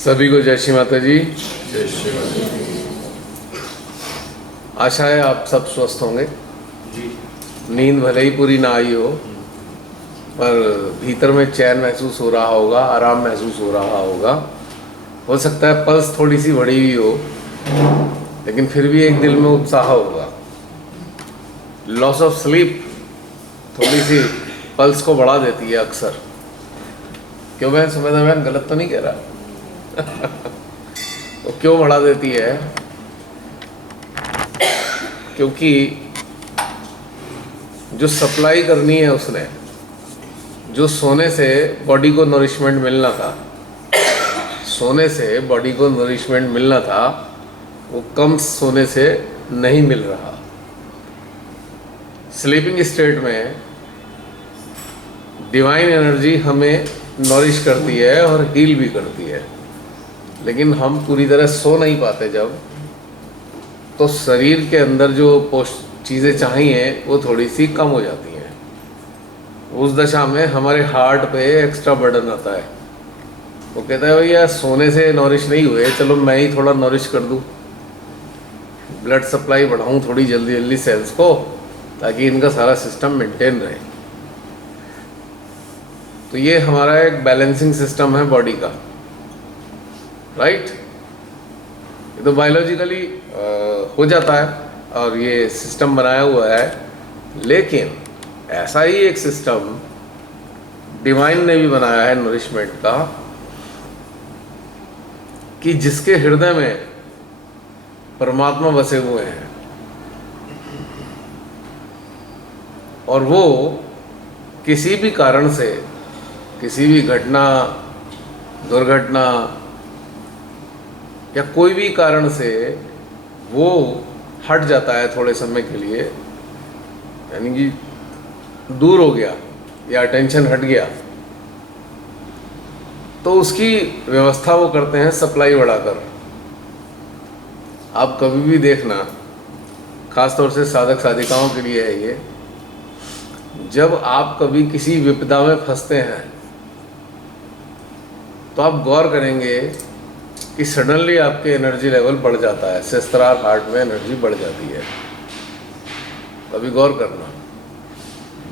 सभी को जय श्री माता जी। जय श्री राम। आशा है आप सब स्वस्थ होंगे। जी। नींद भले ही पूरी ना आई हो, पर भीतर में चैन महसूस हो रहा होगा, आराम महसूस हो रहा होगा। हो सकता है पल्स थोड़ी सी बढ़ी हुई हो, लेकिन फिर भी एक दिल में उत्साह होगा। लॉस ऑफ स्लीप थोड़ी सी पल्स को बढ़ा देती है अक्सर। क्यों बहन सुमेधा बहन, गलत तो नहीं कह रहा? तो क्यों बढ़ा देती है? क्योंकि जो सप्लाई करनी है उसने, जो सोने से बॉडी को नरिशमेंट मिलना था, सोने से बॉडी को नरिशमेंट मिलना था, वो कम सोने से नहीं मिल रहा। स्लीपिंग स्टेट में डिवाइन एनर्जी हमें नॉरिश करती है और हील भी करती है, लेकिन हम पूरी तरह सो नहीं पाते जब, तो शरीर के अंदर जो चीज़ें चाहिए वो थोड़ी सी कम हो जाती हैं। उस दशा में हमारे हार्ट पे एक्स्ट्रा बर्डन आता है। वो कहता है भैया सोने से नॉरिश नहीं हुए, चलो मैं ही थोड़ा नॉरिश कर दूँ, ब्लड सप्लाई बढ़ाऊँ थोड़ी जल्दी जल्दी सेल्स को, ताकि इनका सारा सिस्टम मेंटेन रहे। तो ये हमारा एक बैलेंसिंग सिस्टम है बॉडी का, राइट? ये तो बायोलॉजिकली हो जाता है और ये सिस्टम बनाया हुआ है। लेकिन ऐसा ही एक सिस्टम डिवाइन ने भी बनाया है नरिशमेंट का, कि जिसके हृदय में परमात्मा बसे हुए हैं और वो किसी भी कारण से, किसी भी घटना, दुर्घटना या कोई भी कारण से वो हट जाता है थोड़े समय के लिए, यानी कि दूर हो गया या टेंशन हट गया, तो उसकी व्यवस्था वो करते हैं सप्लाई बढ़ाकर। आप कभी भी देखना, खास तौर से साधक साधिकाओं के लिए है ये, जब आप कभी किसी विपदा में फंसते हैं तो आप गौर करेंगे कि सडनली आपके एनर्जी लेवल बढ़ जाता है, सहस्त्रार हार्ट में एनर्जी बढ़ जाती है। कभी गौर करना,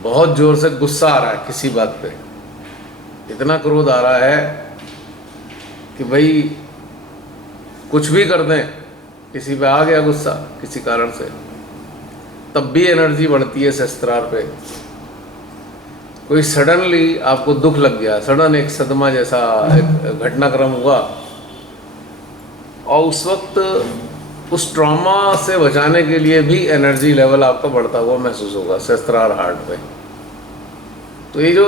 बहुत जोर से गुस्सा आ रहा है किसी बात पे, इतना क्रोध आ रहा है कि भाई कुछ भी कर दें, किसी पे आ गया गुस्सा किसी कारण से, तब भी एनर्जी बढ़ती है सहस्त्रार पे। कोई सडनली आपको दुख लग गया, सडन एक सदमा जैसा एक घटनाक्रम हुआ, और उस वक्त उस ट्रॉमा से बचाने के लिए भी एनर्जी लेवल आपका बढ़ता हुआ महसूस होगा सहस्त्रार हार्ट पे। तो ये जो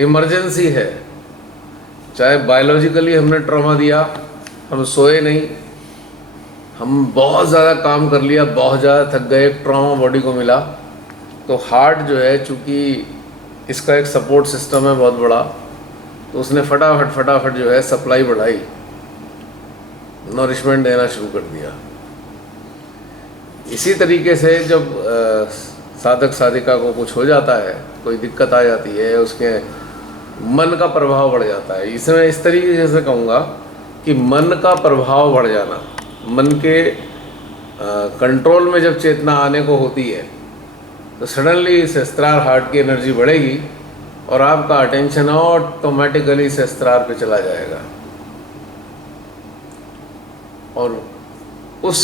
इमरजेंसी है, चाहे बायोलॉजिकली हमने ट्रॉमा दिया, हम सोए नहीं, हम बहुत ज़्यादा काम कर लिया, बहुत ज़्यादा थक गए, ट्रॉमा बॉडी को मिला, तो हार्ट जो है, चूँकि इसका एक सपोर्ट सिस्टम है बहुत बड़ा, तो उसने फटाफट जो है सप्लाई बढ़ाई, नरिशमेंट देना शुरू कर दिया। इसी तरीके से जब साधक साधिका को कुछ हो जाता है, कोई दिक्कत आ जाती है, उसके मन का प्रभाव बढ़ जाता है। इसमें इस तरीके से कहूँगा कि मन का प्रभाव बढ़ जाना, मन के कंट्रोल में जब चेतना आने को होती है, तो सडनली सहस्त्रार हार्ट की एनर्जी बढ़ेगी और आपका अटेंशन ऑटोमेटिकली सहस्त्रार पे चला जाएगा, और उस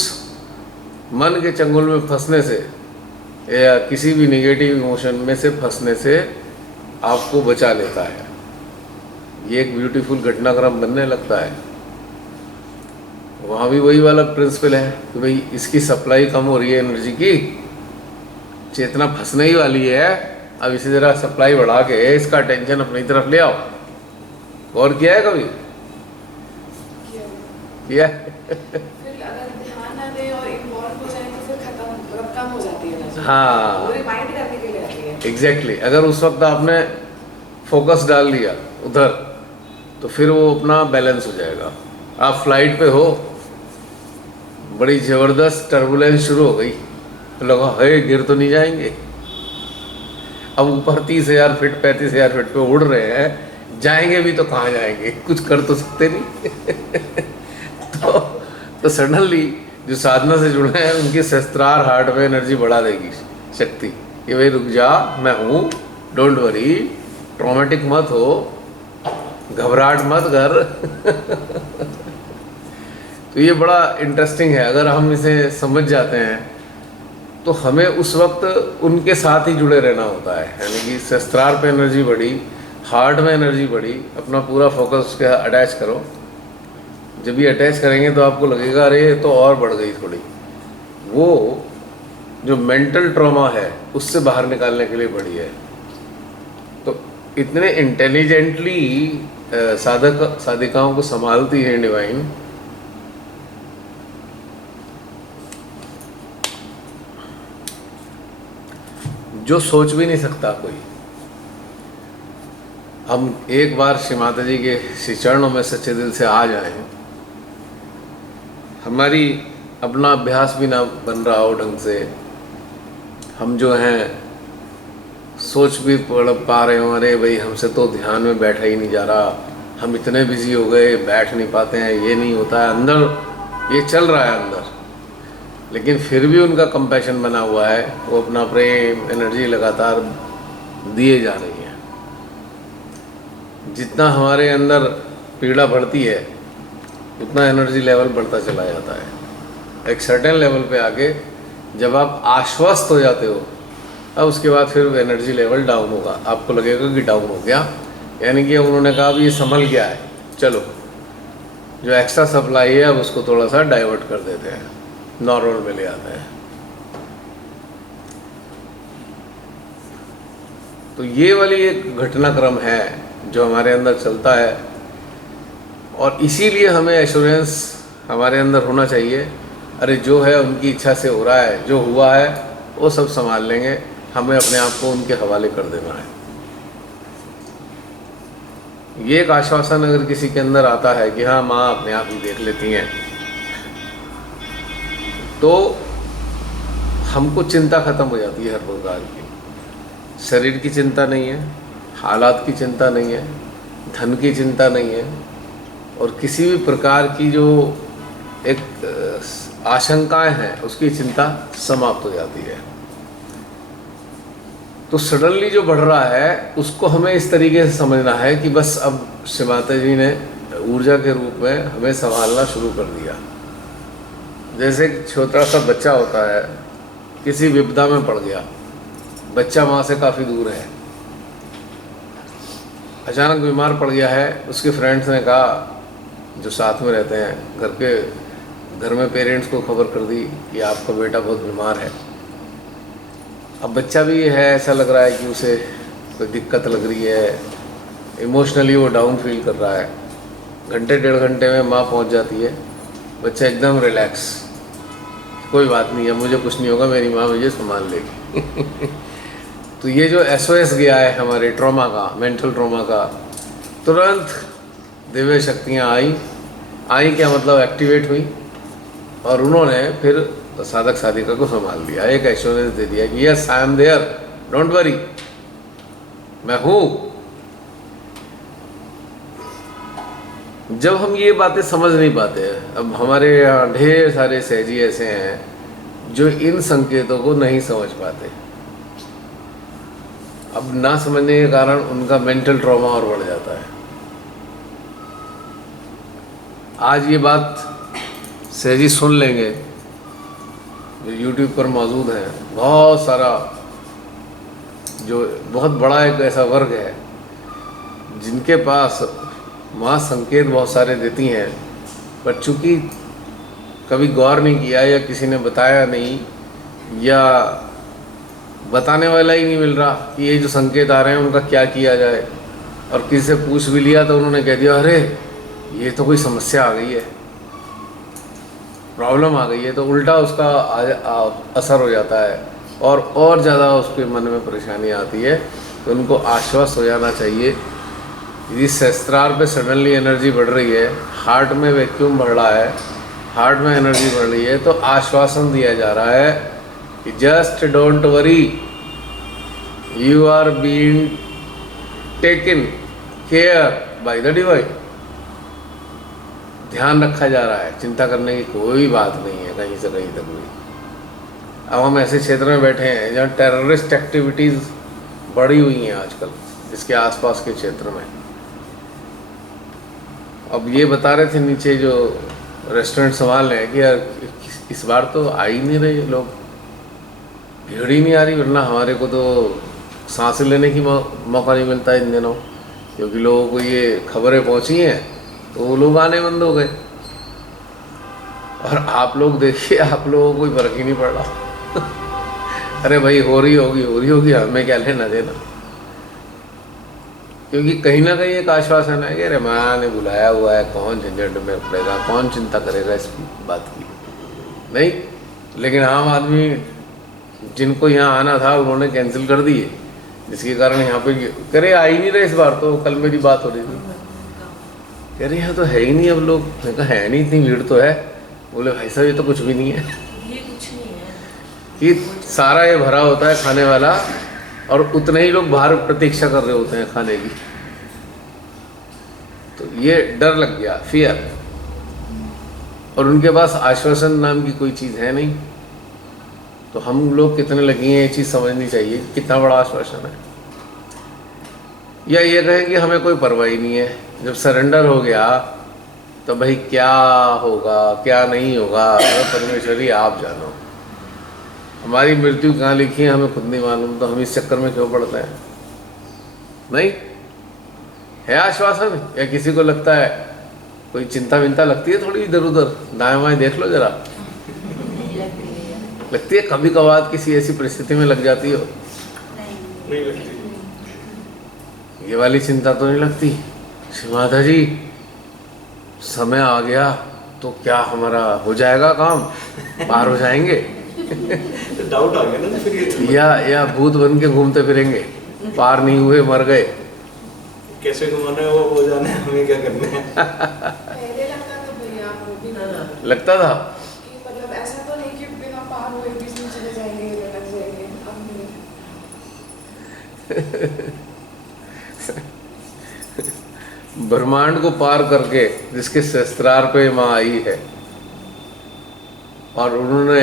मन के चंगुल में फंसने से या किसी भी निगेटिव इमोशन में से फंसने से आपको बचा लेता है। ये एक ब्यूटीफुल घटनाक्रम बनने लगता है। वहाँ भी वही वाला प्रिंसिपल है कि भाई इसकी सप्लाई कम हो रही है एनर्जी की, चेतना फंसने ही वाली है, अब इसी तरह सप्लाई बढ़ा के इसका टेंशन अपनी तरफ ले आओ। गौर किया है कभी? किया फिर अगर ध्यान ना दे और इन्वॉल्व हो जाए तो फिर खत्म, मतलब कम हो जाती है एनर्जी। हाँ, वो रिमाइंड करने के लिए आती है। एग्जैक्टली। अगर उस वक्त आपने फोकस डाल दिया उधर, तो फिर वो अपना बैलेंस हो जाएगा। आप फ्लाइट पे हो, बड़ी ज़बरदस्त टर्बुलेंस शुरू हो गई, तो लगा है गिर तो नहीं जाएंगे। अब ऊपर 30,000 फीट 35,000 फीट पे उड़ रहे हैं, जाएंगे भी तो कहाँ जाएंगे, कुछ कर तो सकते नहीं। तो सडनली जो साधना से जुड़े हैं उनकी सहस्त्रार हार्ट में एनर्जी बढ़ा देगी शक्ति कि भाई रुक जा, मैं हूँ, डोंट वरी, ट्रॉमेटिक मत हो, घबराहट मत कर। तो ये बड़ा इंटरेस्टिंग है। अगर हम इसे समझ जाते हैं तो हमें उस वक्त उनके साथ ही जुड़े रहना होता है, यानी कि सहस्त्रार पे एनर्जी बढ़ी, हार्ट में एनर्जी बढ़ी, अपना पूरा फोकस उसके अटैच करो। जब ये अटैच करेंगे तो आपको लगेगा अरे ये तो और बढ़ गई थोड़ी। वो जो मेंटल ट्रॉमा है उससे बाहर निकालने के लिए बढ़ी है। तो इतने इंटेलिजेंटली साधक साधिकाओं को संभालती है डिवाइन, जो सोच भी नहीं सकता कोई। हम एक बार श्री माता जी के श्री चरणों में सच्चे दिल से आ जाएं, हमारी अपना अभ्यास भी ना बन रहा हो ढंग से, हम जो हैं सोच भी पढ़ पा रहे हो, अरे भाई हमसे तो ध्यान में बैठा ही नहीं जा रहा, हम इतने बिजी हो गए बैठ नहीं पाते हैं, ये नहीं होता है, अंदर ये चल रहा है अंदर, लेकिन फिर भी उनका कंपैशन बना हुआ है, वो अपना प्रेम एनर्जी लगातार दिए जा रही है। जितना हमारे अंदर पीड़ा बढ़ती है उतना एनर्जी लेवल बढ़ता चला जाता है। एक सर्टेन लेवल पे आके जब आप आश्वस्त हो जाते हो, अब उसके बाद फिर एनर्जी लेवल डाउन होगा, आपको लगेगा कि डाउन हो गया, यानी कि उन्होंने कहा अब ये संभल गया है, चलो जो एक्स्ट्रा सप्लाई है अब उसको थोड़ा सा डाइवर्ट कर देते हैं, नॉर्मल में ले आते हैं। तो ये वाली एक घटनाक्रम है जो हमारे अंदर चलता है, और इसीलिए हमें एश्योरेंस हमारे अंदर होना चाहिए, अरे जो है उनकी इच्छा से हो रहा है, जो हुआ है वो सब संभाल लेंगे, हमें अपने आप को उनके हवाले कर देना है। ये एक आश्वासन अगर किसी के अंदर आता है कि हाँ माँ अपने आप ही देख लेती हैं, तो हमको चिंता खत्म हो जाती है हर प्रकार की। शरीर की चिंता नहीं है, हालात की चिंता नहीं है, धन की चिंता नहीं है, और किसी भी प्रकार की जो एक आशंकाएं हैं उसकी चिंता समाप्त हो जाती है। तो सडनली जो बढ़ रहा है उसको हमें इस तरीके से समझना है कि बस अब श्री माता जी ने ऊर्जा के रूप में हमें संभालना शुरू कर दिया। जैसे एक छोटा सा बच्चा होता है, किसी विपदा में पड़ गया, बच्चा माँ से काफ़ी दूर है, अचानक बीमार पड़ गया है, उसके फ्रेंड्स ने कहा जो साथ में रहते हैं, घर में पेरेंट्स को खबर कर दी कि आपका बेटा बहुत बीमार है। अब बच्चा भी है, ऐसा लग रहा है कि उसे कोई दिक्कत लग रही है, इमोशनली वो डाउन फील कर रहा है। घंटे डेढ़ घंटे में माँ पहुंच जाती है, बच्चा एकदम रिलैक्स, कोई बात नहीं है, मुझे कुछ नहीं होगा, मेरी माँ मुझे संभाल लेगी। तो ये जो SOS गया है हमारे ट्रॉमा का, मेंटल ट्रॉमा का, तुरंत दिव्य शक्तियाँ आई क्या मतलब एक्टिवेट हुई, और उन्होंने फिर साधक साधिका को संभाल लिया, एक एश्योरेंस दे दिया कि yes I am there, don't worry, मैं हूँ। जब हम ये बातें समझ नहीं पाते, अब हमारे यहाँ ढेर सारे सहजी ऐसे हैं जो इन संकेतों को नहीं समझ पाते। अब ना समझने के कारण उनका मेंटल ट्रॉमा और बढ़ जाता है। आज ये बात सहजी सुन लेंगे, जो YouTube पर मौजूद है, बहुत सारा जो बहुत बड़ा एक ऐसा वर्ग है जिनके पास माँ संकेत बहुत सारे देती हैं, पर चूँकि कभी गौर नहीं किया या किसी ने बताया नहीं या बताने वाला ही नहीं मिल रहा कि ये जो संकेत आ रहे हैं उनका क्या किया जाए, और किसी से पूछ भी लिया तो उन्होंने कह दिया अरे ये तो कोई समस्या आ गई है, प्रॉब्लम आ गई है, तो उल्टा उसका असर हो जाता है और ज़्यादा उसके मन में परेशानी आती है। तो उनको आश्वस्त हो जाना चाहिए। यदि सहस्त्रार पे सडनली एनर्जी बढ़ रही है, हार्ट में वैक्यूम बढ़ रहा है, हार्ट में एनर्जी बढ़ रही है, तो आश्वासन दिया जा रहा है कि just don't worry, you are being taken care by the divine. ध्यान रखा जा रहा है, चिंता करने की कोई बात नहीं है कहीं से कहीं तक भी। अब हम ऐसे क्षेत्र में बैठे हैं जहाँ टेररिस्ट एक्टिविटीज़ बढ़ी हुई हैं आजकल, इसके आसपास के क्षेत्र में। अब ये बता रहे थे नीचे जो रेस्टोरेंट संभाल रहे हैं कि यार इस बार तो आ ही नहीं रहे लोग, भीड़ ही नहीं आ रही, वरना हमारे को तो सांस लेने की मौका नहीं मिलता इन दिनों, क्योंकि लोगों को ये खबरें पहुंची हैं तो वो लोग आने बंद हो गए। और आप लोग देखिए, आप लोगों को कोई फर्क ही नहीं पड़ रहा। अरे भाई हो रही होगी, हमें क्या लेना देना। क्योंकि कहीं ना कहीं एक आश्वासन है कि अरे माँ ने बुलाया हुआ है, कौन झंझट में पड़ेगा, कौन चिंता करेगा इस बात की, नहीं। लेकिन आम आदमी जिनको यहाँ आना था उन्होंने कैंसिल कर दिए, जिसके कारण यहाँ पे कह रहे आ ही नहीं रहे इस बार। तो कल मेरी बात हो रही थी, कह रहे यहाँ तो है ही नहीं अब लोग। मैंने कहा है नहीं, इतनी भीड़ तो है। बोले भाई साहब ये तो कुछ भी नहीं है, ये कुछ नहीं है कि सारा ये भरा होता है खाने वाला और उतने ही लोग बाहर प्रतीक्षा कर रहे होते हैं खाने की। तो ये डर लग गया, फियर। और उनके पास आश्वासन नाम की कोई चीज़ है नहीं। तो हम लोग कितने लगे हैं ये चीज़ समझनी चाहिए, कितना बड़ा आश्वासन है। या ये कहें कि हमें कोई परवाह ही नहीं है, जब सरेंडर हो गया तो भाई क्या होगा क्या नहीं होगा परमेश्वर ही आप जानो। हमारी मृत्यु कहाँ लिखी है हमें खुद नहीं मालूम, तो हम इस चक्कर में क्यों पड़ते हैं। नहीं है आश्वासन, या किसी को लगता है कोई चिंता विंता लगती है थोड़ी इधर उधर, दाएं बाएं देख लो जरा, लगती है कभी कभार किसी ऐसी परिस्थिति में लग जाती हो, नहीं लगती। ये वाली चिंता तो नहीं लगती। श्री माता जी समय आ गया तो क्या हमारा हो जाएगा काम, पार हो जाएंगे, डाउट आ गया ना फिर ये, या भूत बन के घूमते फिरेंगे, पार नहीं हुए मर गए। कैसे घुमाना है वो हो जाना है, हमें क्या करना है। पहले लगता था भैया वो भी लगता था कि मतलब ऐसा तो नहीं कि बिना पार हुए बीच में चले जाएंगे, लग जाएंगे। अब नहीं। ब्रह्मांड को पार करके जिसके शस्त्रार पे माँ आई है और उन्होंने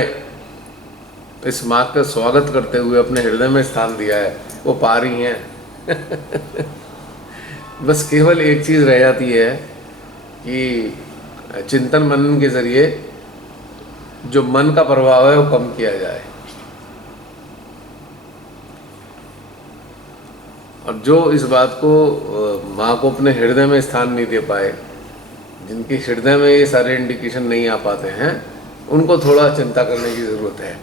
इस माँ का स्वागत करते हुए अपने हृदय में स्थान दिया है, वो पार ही हैं। बस केवल एक चीज़ रह जाती है कि चिंतन मनन के जरिए जो मन का प्रभाव है वो कम किया जाए। और जो इस बात को माँ को अपने हृदय में स्थान नहीं दे पाए, जिनके हृदय में ये सारे इंडिकेशन नहीं आ पाते हैं, उनको थोड़ा चिंता करने की ज़रूरत है।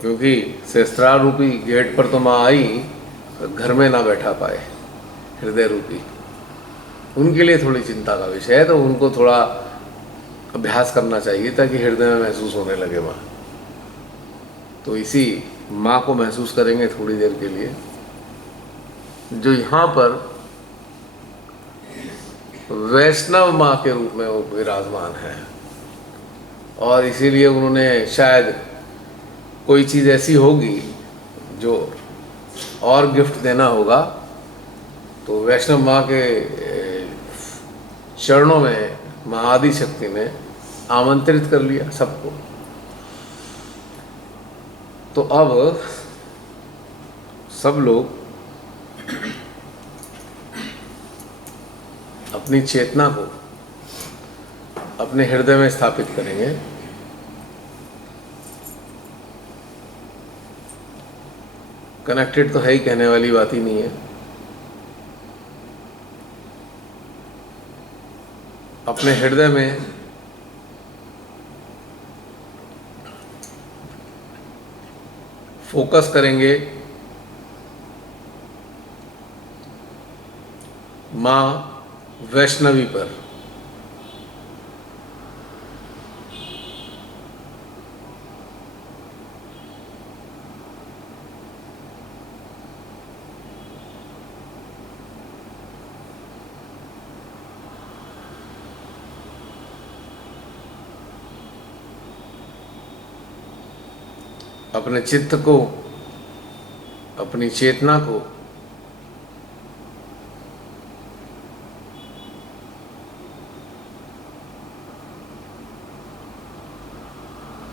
क्योंकि शस्त्रार रूपी गेट पर तो माँ आई, घर में ना बैठा पाए हृदय रूपी, उनके लिए थोड़ी चिंता का विषय है। तो उनको थोड़ा अभ्यास करना चाहिए ताकि हृदय में महसूस होने लगे माँ। तो इसी माँ को महसूस करेंगे थोड़ी देर के लिए, जो यहाँ पर वैष्णव माँ के रूप में वो विराजमान है। और इसीलिए उन्होंने शायद कोई चीज़ ऐसी होगी जो और गिफ्ट देना होगा, तो वैष्णव माँ के चरणों में माँ आदि शक्ति ने आमंत्रित कर लिया सबको। तो अब सब लोग अपनी चेतना को अपने हृदय में स्थापित करेंगे। कनेक्टेड तो है ही, कहने वाली बात ही नहीं है। अपने हृदय में फोकस करेंगे माँ वैष्णवी पर। अपने चित्त को, अपनी चेतना को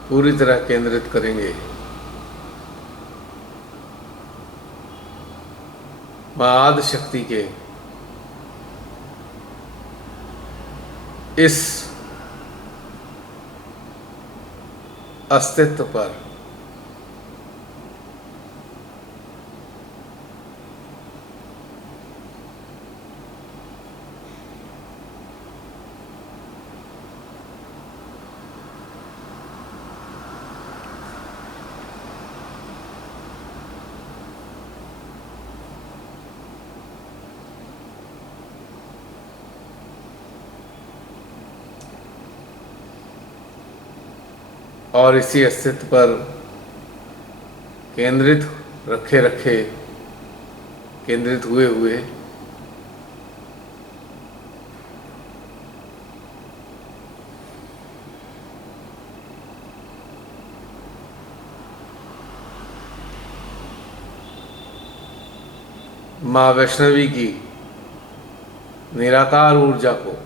पूरी तरह केंद्रित करेंगे। मां आदि शक्ति के इस अस्तित्व पर और इसी अस्तित्व पर केंद्रित रखे रखे केंद्रित हुए हुए मां वैष्णवी की निराकार ऊर्जा को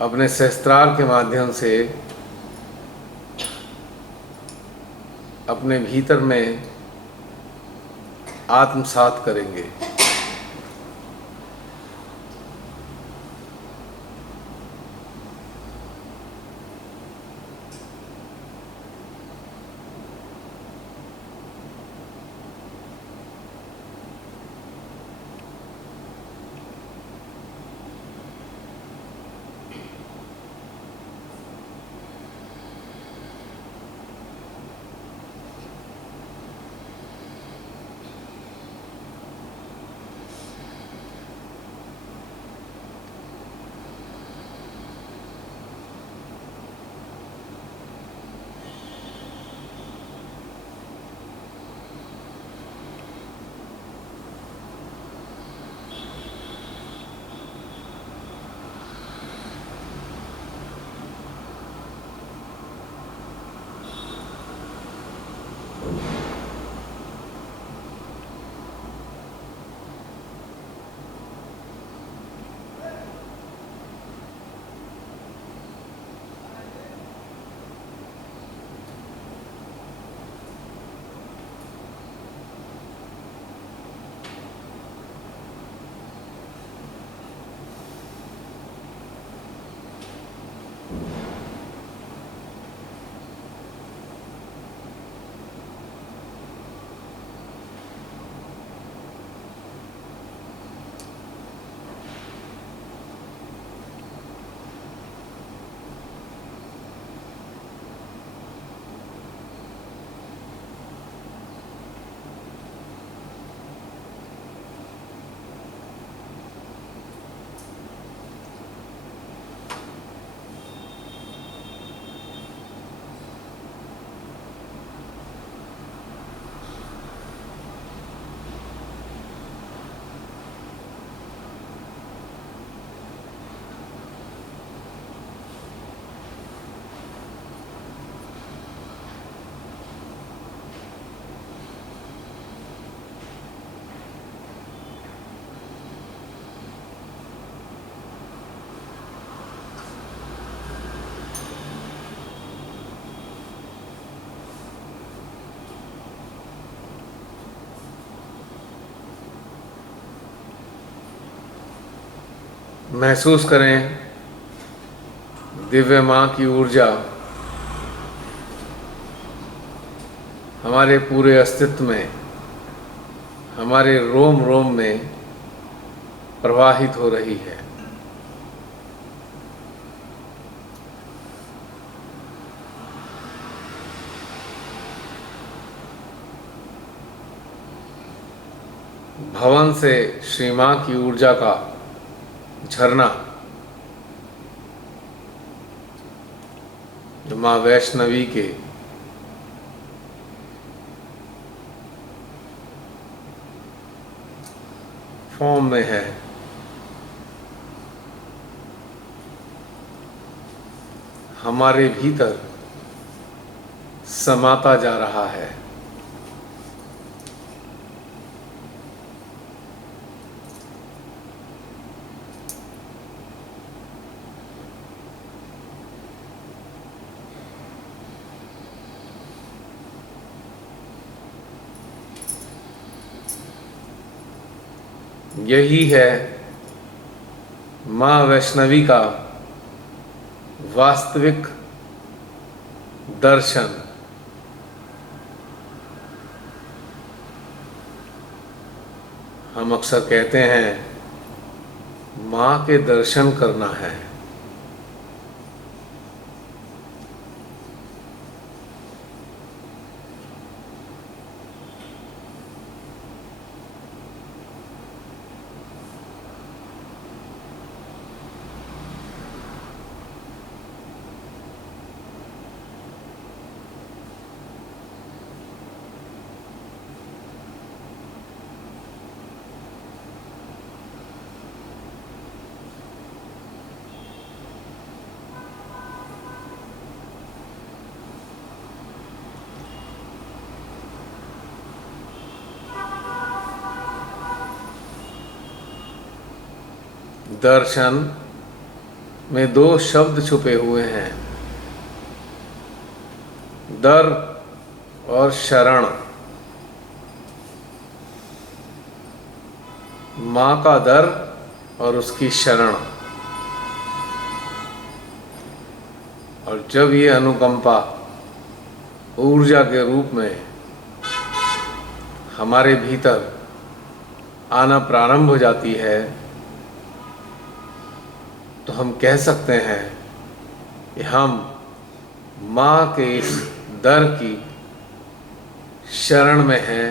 अपने सहस्त्रार के माध्यम से अपने भीतर में आत्मसात करेंगे। महसूस करें दिव्य मां की ऊर्जा हमारे पूरे अस्तित्व में, हमारे रोम रोम में प्रवाहित हो रही है। भवन से श्री मां की ऊर्जा का झरना जो मां वैष्णवी के फॉर्म में है, हमारे भीतर समाता जा रहा है। यही है माँ वैष्णवी का वास्तविक दर्शन। हम अक्सर कहते हैं माँ के दर्शन करना है। दर्शन में दो शब्द छुपे हुए हैं, दर और शरण। माँ का दर और उसकी शरण। और जब ये अनुकंपा ऊर्जा के रूप में हमारे भीतर आना प्रारंभ हो जाती है, तो हम कह सकते हैं कि हम माँ के इस दर की शरण में हैं,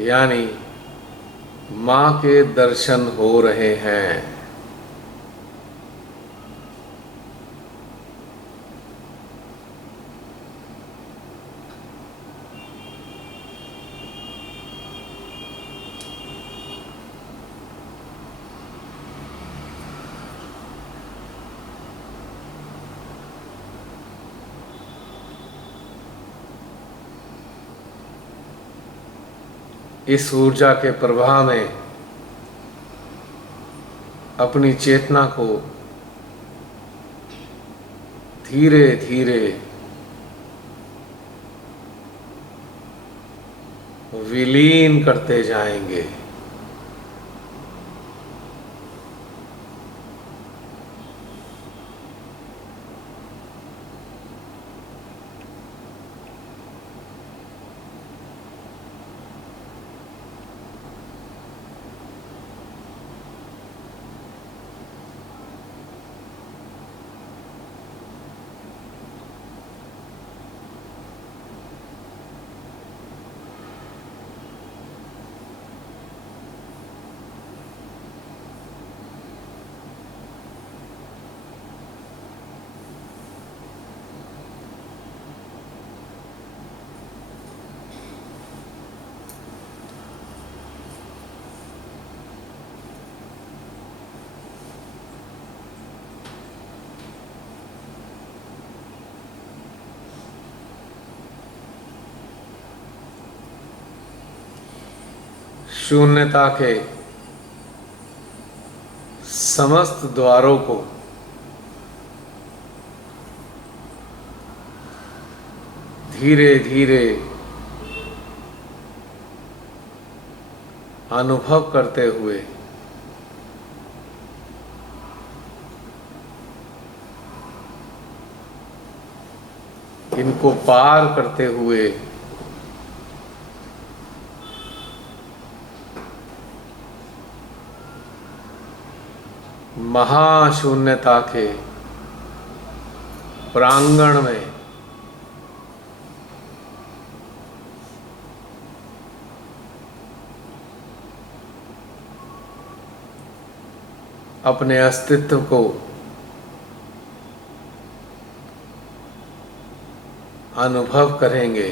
यानी माँ के दर्शन हो रहे हैं। इस ऊर्जा के प्रवाह में अपनी चेतना को धीरे धीरे विलीन करते जाएंगे। शून्यता के समस्त द्वारों को धीरे धीरे अनुभव करते हुए इनको पार करते हुए महाशून्यता के प्रांगण में अपने अस्तित्व को अनुभव करेंगे।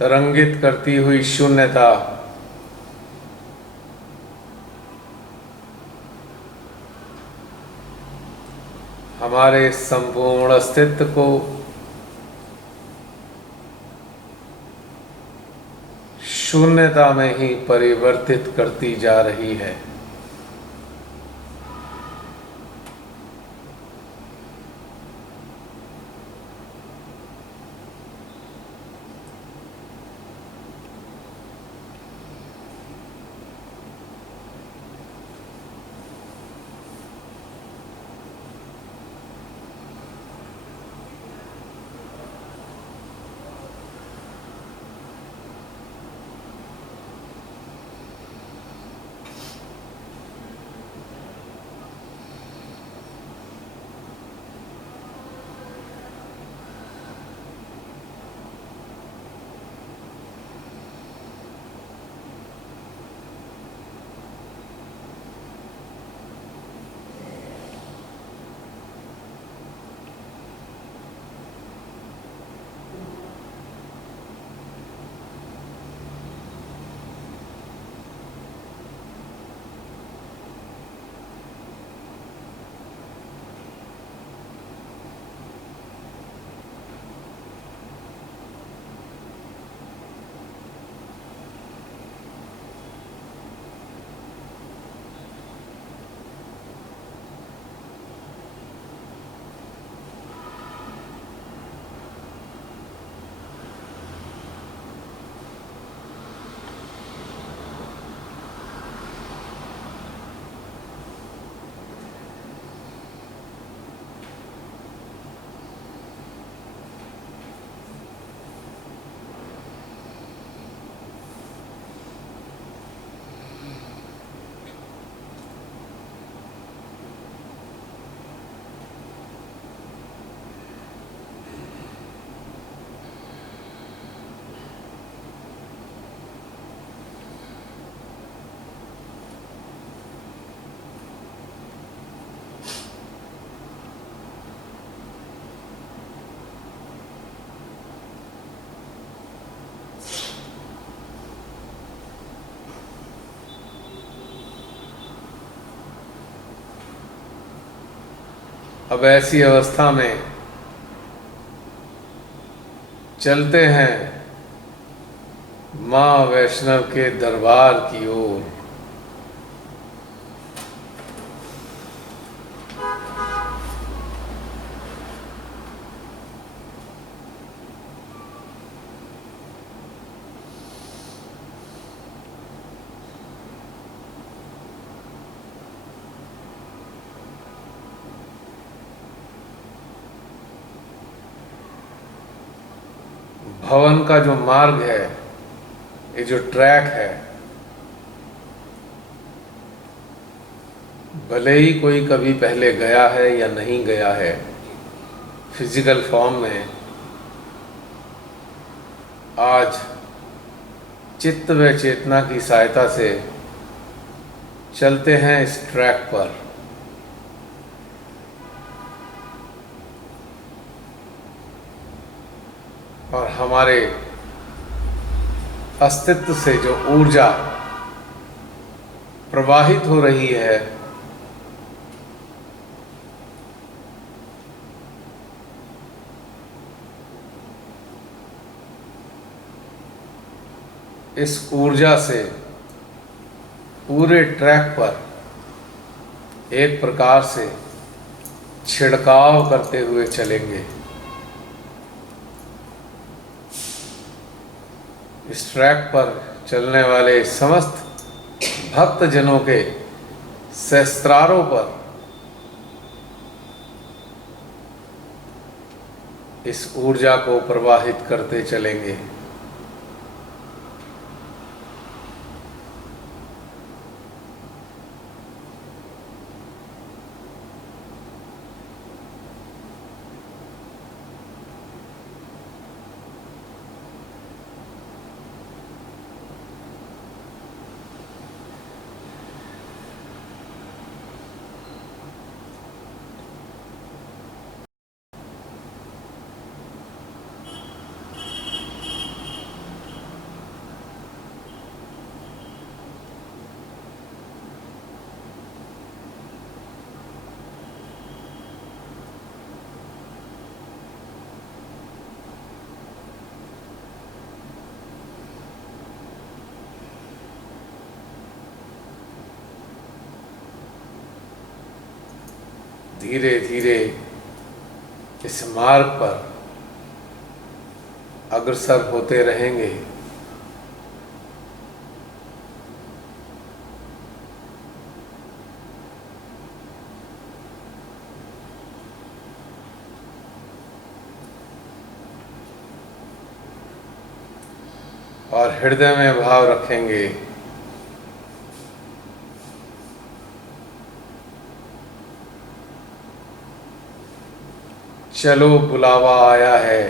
तरंगित करती हुई शून्यता हमारे संपूर्ण अस्तित्व को शून्यता में ही परिवर्तित करती जा रही है। अब ऐसी अवस्था में चलते हैं माँ वैष्णव के दरबार की ओर। भवन का जो मार्ग है, ये जो ट्रैक है, भले ही कोई कभी पहले गया है या नहीं गया है फिजिकल फॉर्म में, आज चित्त व चेतना की सहायता से चलते हैं इस ट्रैक पर। और हमारे अस्तित्व से जो ऊर्जा प्रवाहित हो रही है, इस ऊर्जा से पूरे ट्रैक पर एक प्रकार से छिड़काव करते हुए चलेंगे। इस ट्रैक पर चलने वाले समस्त भक्त जनों के सहस्त्रारों पर इस ऊर्जा को प्रवाहित करते चलेंगे। धीरे धीरे इस मार्ग पर अग्रसर होते रहेंगे। और हृदय में भाव रखेंगे, चलो बुलावा आया है,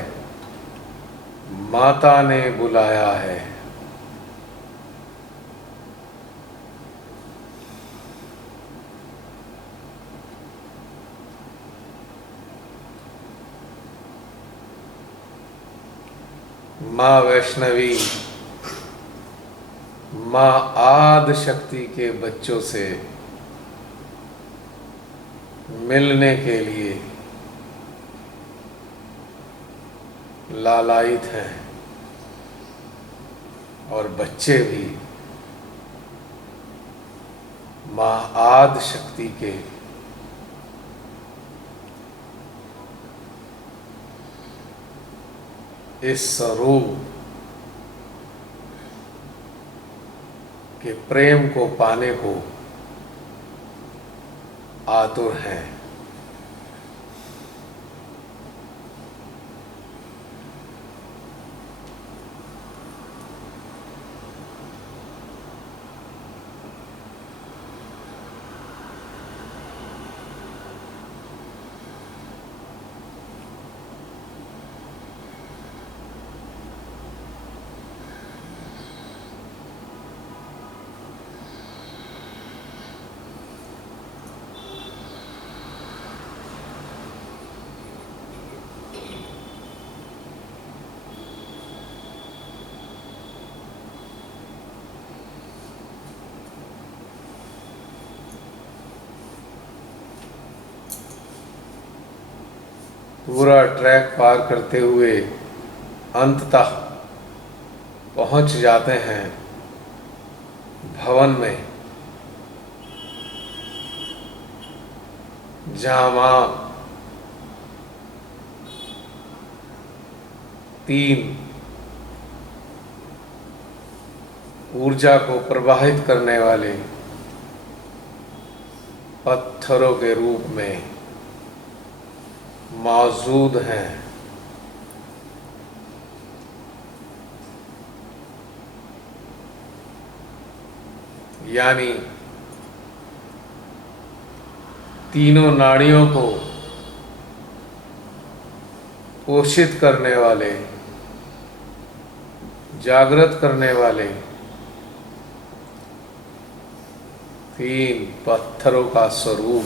माता ने बुलाया है। माँ वैष्णवी, माँ आदि शक्ति के बच्चों से मिलने के लिए लालायित हैं, और बच्चे भी माँ आदि शक्ति के इस स्वरूप के प्रेम को पाने को आतुर हैं। पूरा ट्रैक पार करते हुए अंततः पहुंच जाते हैं भवन में, जहां मां 3 ऊर्जा को प्रवाहित करने वाले पत्थरों के रूप में मौजूद हैं। यानी तीनों नाड़ियों को पोषित करने वाले, जागृत करने वाले 3 पत्थरों का स्वरूप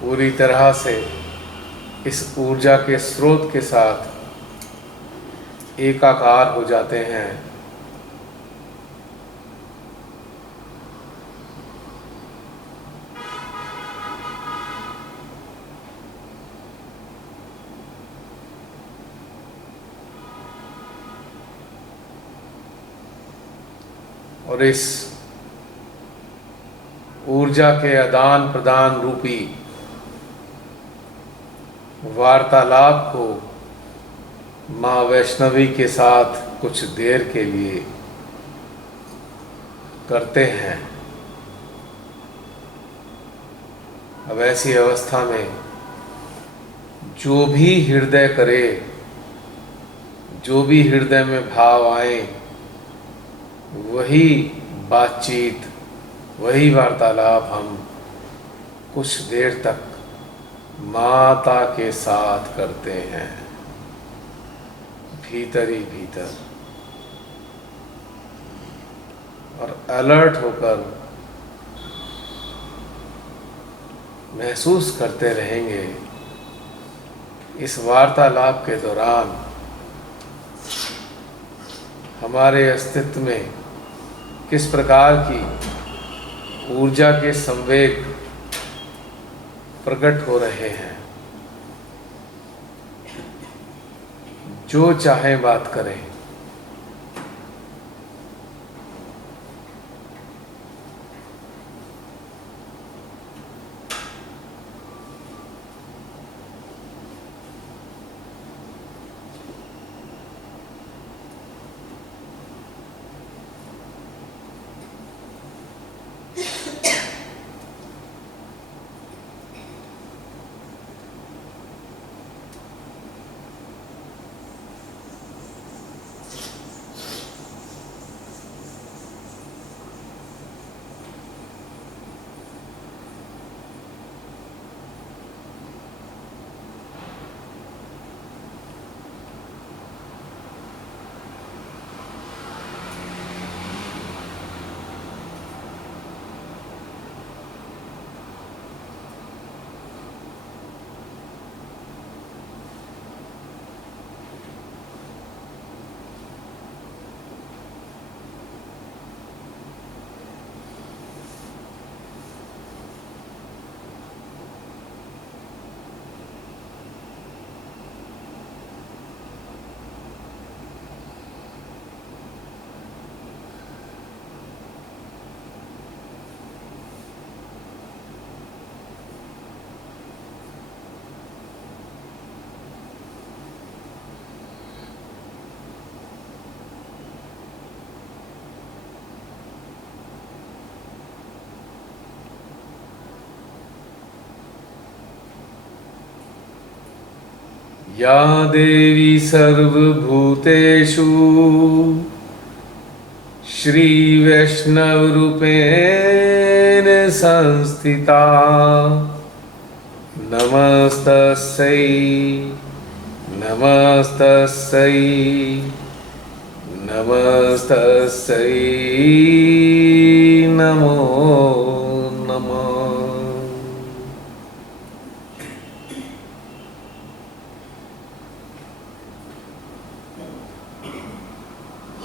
पूरी तरह से इस ऊर्जा के स्रोत के साथ एकाकार हो जाते हैं। और इस ऊर्जा के आदान प्रदान रूपी वार्तालाप को माँ वैष्णवी के साथ कुछ देर के लिए करते हैं। अब ऐसी अवस्था में जो भी हृदय करे, जो भी हृदय में भाव आए, वही बातचीत, वही वार्तालाप हम कुछ देर तक माता के साथ करते हैं, भीतर ही भीतर, और अलर्ट होकर महसूस करते रहेंगे इस वार्तालाप के दौरान हमारे अस्तित्व में किस प्रकार की ऊर्जा के संवेग प्रकट हो रहे हैं। जो चाहे बात करें, या देवी सर्वभूतेषु श्रीवैष्णवरूपेण संस्थिता, नमस्तस्यै नमस्तस्यै नमस्तस्यै नमो नमः।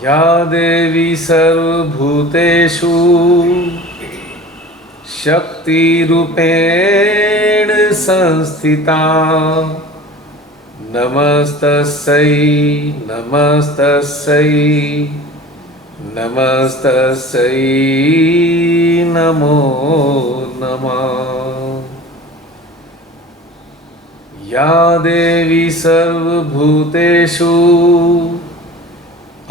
या देवी सर्वभूतेषु शक्तिरूपेण संस्थिता, नमस्तस्यै नमस्तस्यै नमस्तस्यै नमो नमः। या देवी सर्वभूतेषु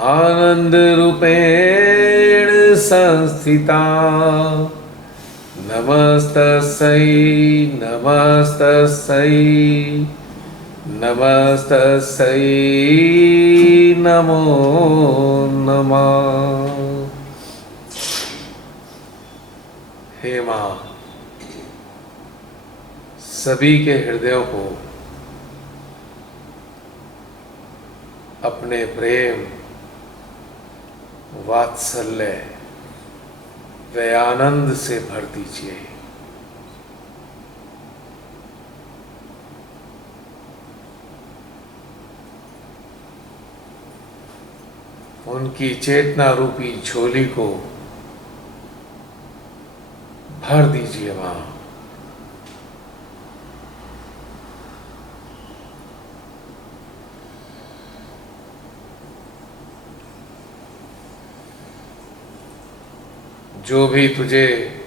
आनंदरूपेण संस्थिता, नमस्तस्यै नमस्तस्यै नमस्तस्यै नमो नमः। हे मां, सभी के हृदयों को अपने प्रेम, वात्सल्य व आनंद से भर दीजिए। उनकी चेतना रूपी झोली को भर दीजिए मां। जो भी तुझे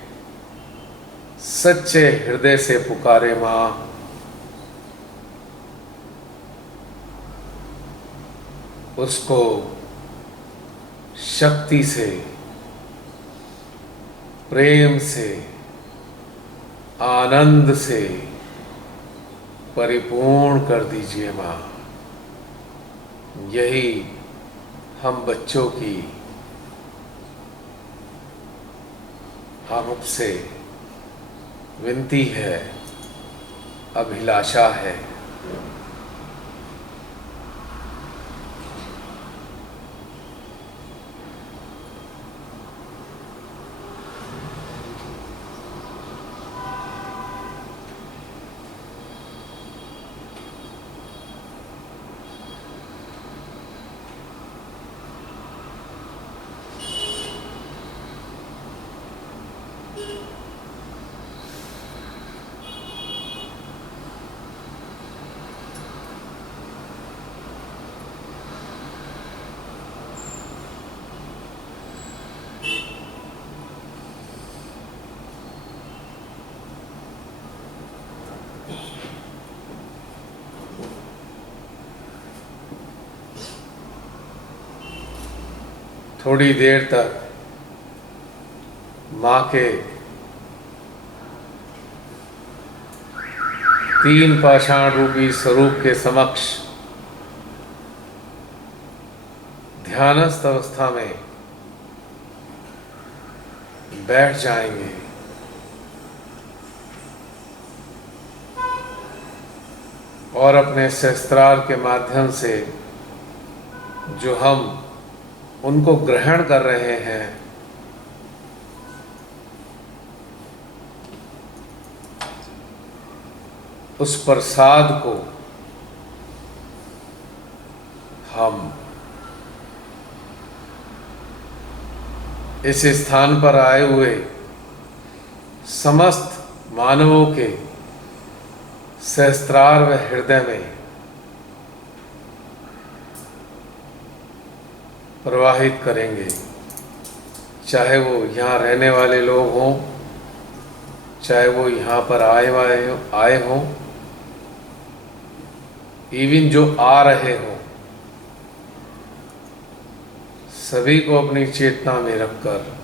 सच्चे हृदय से पुकारे मां, उसको शक्ति से, प्रेम से, आनंद से परिपूर्ण कर दीजिए मां। यही हम बच्चों की आपसे विनती है, अभिलाषा है। थोड़ी देर तक माँ के 3 पाषाण रूपी स्वरूप के समक्ष ध्यानस्थ अवस्था में बैठ जाएंगे। और अपने शस्त्रार के माध्यम से जो हम उनको ग्रहण कर रहे हैं, उस प्रसाद को हम इस स्थान पर आए हुए समस्त मानवों के सहस्त्रार व हृदय में प्रवाहित करेंगे। चाहे वो यहाँ रहने वाले लोग हों, चाहे वो यहाँ पर आए हों, इवन जो आ रहे हों, सभी को अपनी चेतना में रखकर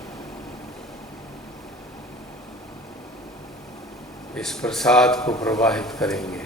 इस प्रसाद को प्रवाहित करेंगे।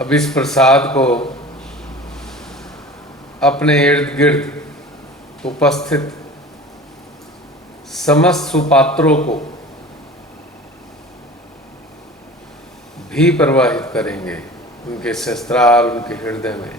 अब इस प्रसाद को अपने इर्द गिर्द उपस्थित समस्त सुपात्रों को भी प्रवाहित करेंगे, उनके शस्त्रार, उनके हृदय में।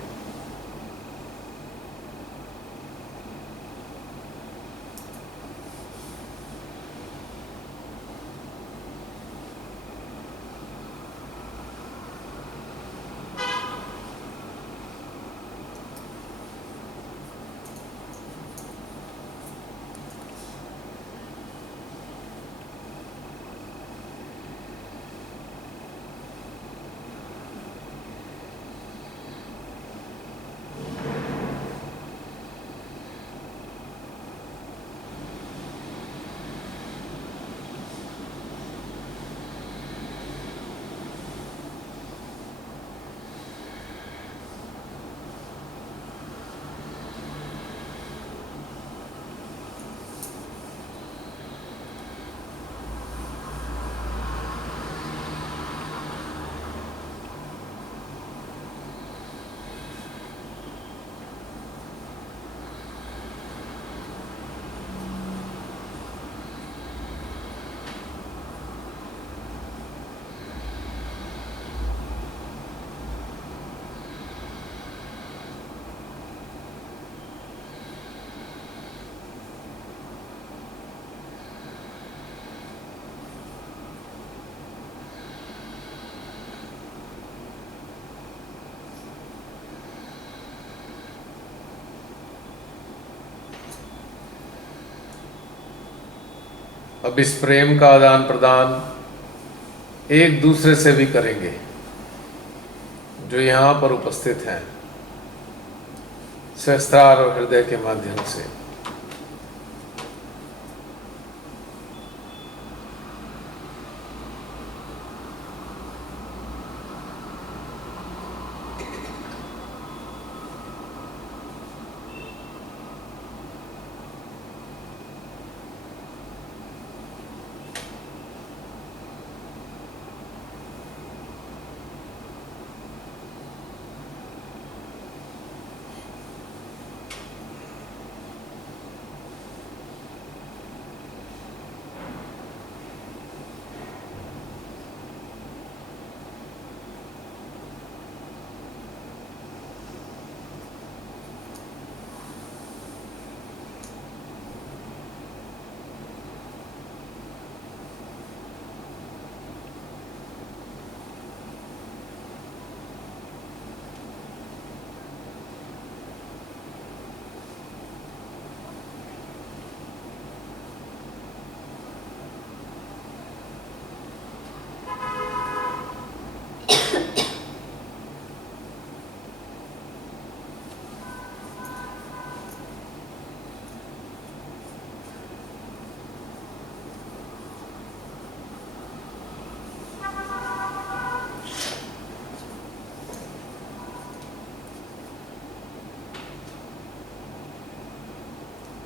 अब इस प्रेम का आदान प्रदान एक दूसरे से भी करेंगे जो यहाँ पर उपस्थित हैं, सहस्त्रार और हृदय के माध्यम से।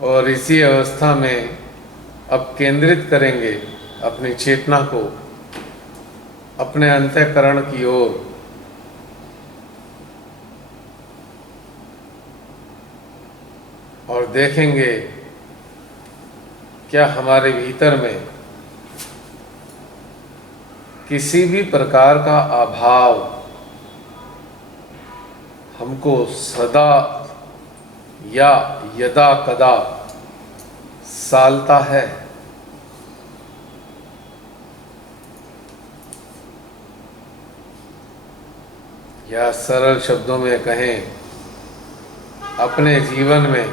और इसी अवस्था में अब केंद्रित करेंगे अपनी चेतना को अपने अंतःकरण की ओर, और देखेंगे क्या हमारे भीतर में किसी भी प्रकार का अभाव हमको सदा या यदा कदा सालता है। या सरल शब्दों में कहें, अपने जीवन में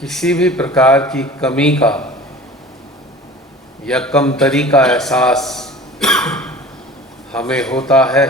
किसी भी प्रकार की कमी का या कमतरी का एहसास हमें होता है।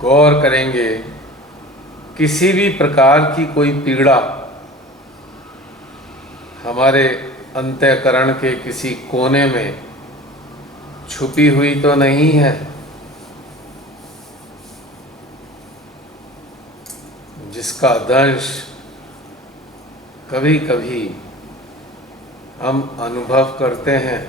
गौर करेंगे किसी भी प्रकार की कोई पीड़ा हमारे अंतःकरण के किसी कोने में छुपी हुई तो नहीं है, जिसका दंश कभी कभी हम अनुभव करते हैं।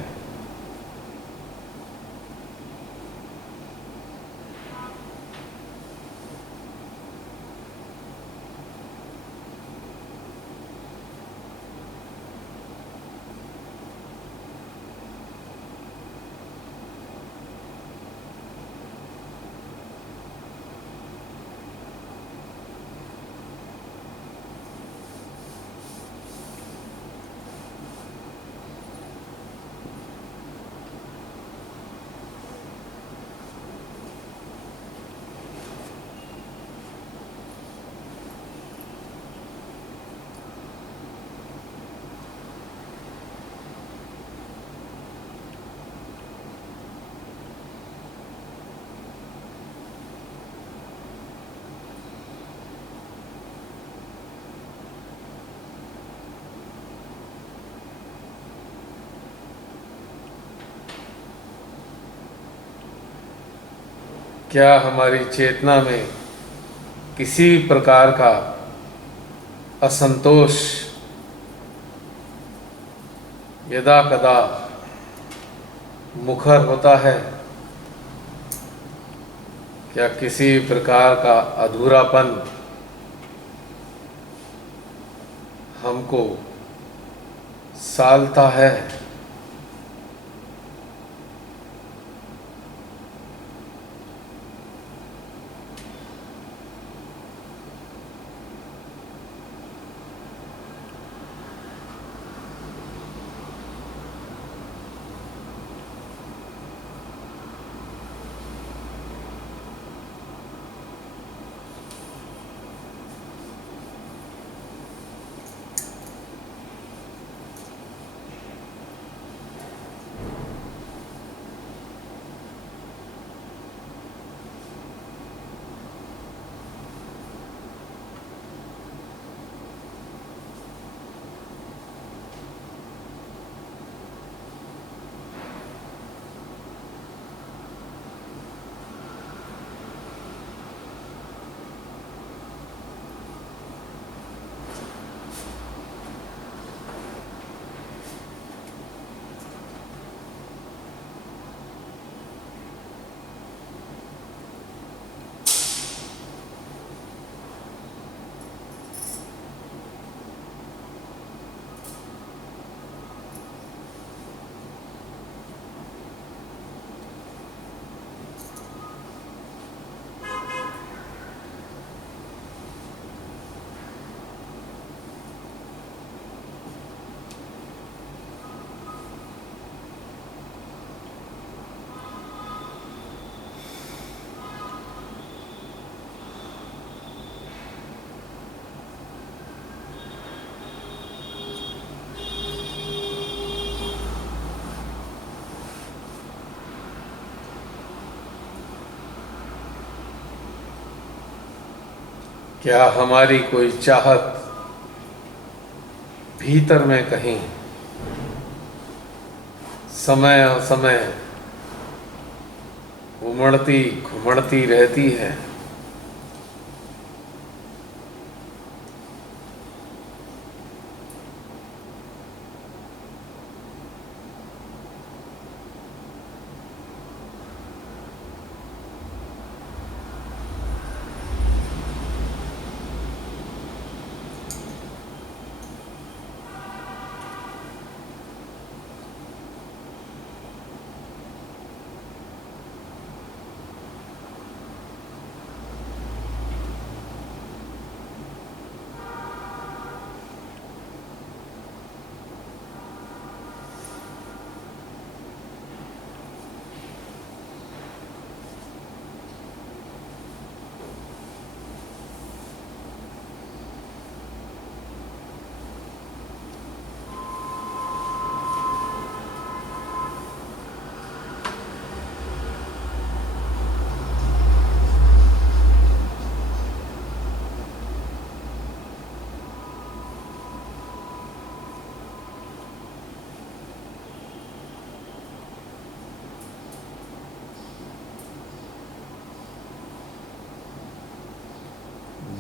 क्या हमारी चेतना में किसी प्रकार का असंतोष यदा कदा मुखर होता है? क्या किसी प्रकार का अधूरापन हमको सालता है? क्या हमारी कोई चाहत भीतर में कहीं समय समय उमड़ती घुमड़ती रहती है?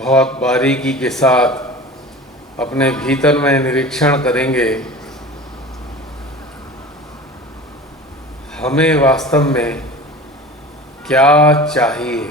बहुत बारीकी के साथ अपने भीतर में निरीक्षण करेंगे, हमें वास्तव में क्या चाहिए।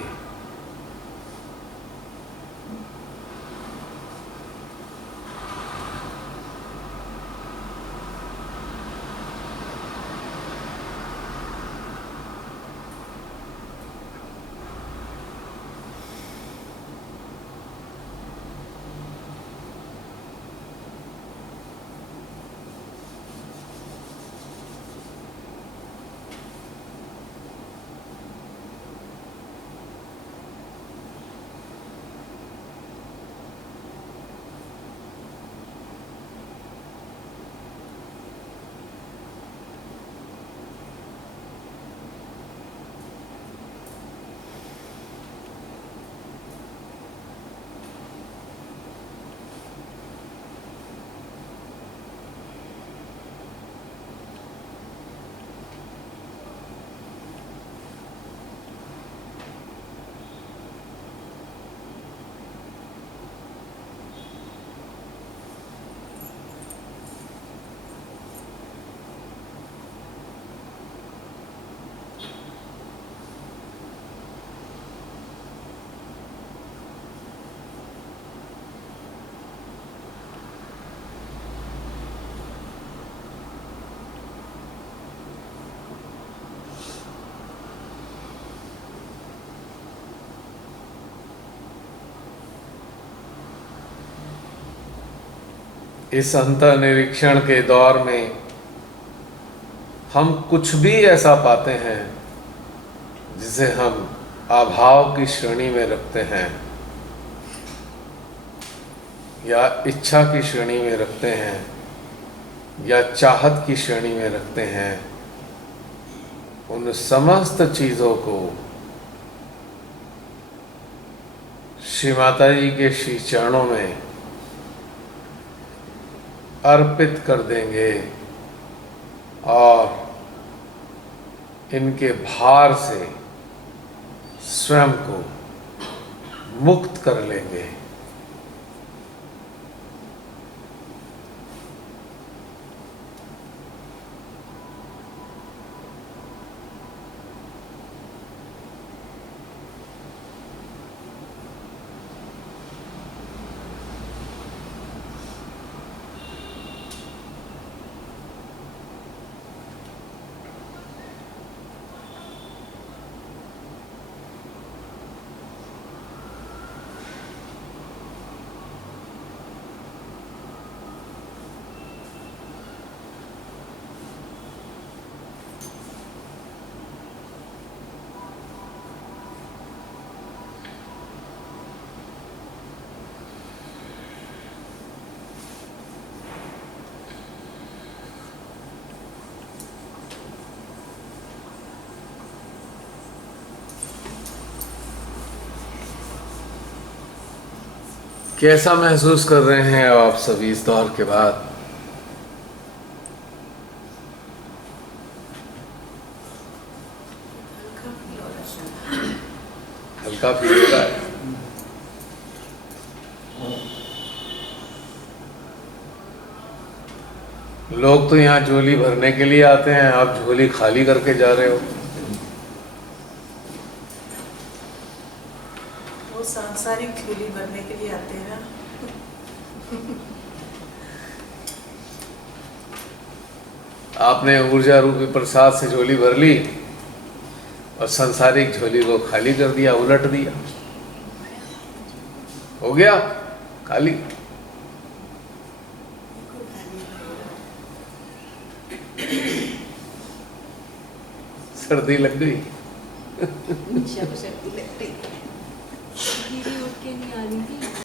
इस अंतर्निरीक्षण के दौर में हम कुछ भी ऐसा पाते हैं जिसे हम अभाव की श्रेणी में रखते हैं या इच्छा की श्रेणी में रखते हैं या चाहत की श्रेणी में रखते हैं, उन समस्त चीज़ों को श्री माता जी के श्री चरणों में अर्पित कर देंगे और इनके भार से स्वयं को मुक्त कर लेंगे। कैसा महसूस कर रहे हैं आप सभी इस दौर के बाद? हल्का फील हो रहा है। लोग तो यहाँ झोली भरने के लिए आते हैं, आप झोली खाली करके जा रहे हो। वो सांसारिक झोली भरने के लिए आते हैं ना। आपने ऊर्जा रूपी प्रसाद से झोली भर ली और सांसारिक झोली को खाली कर दिया, उलट दिया, हो गया खाली। सर्दी लग गई। शक्ति लगती, दीदी उठ के नहीं आ रही थी।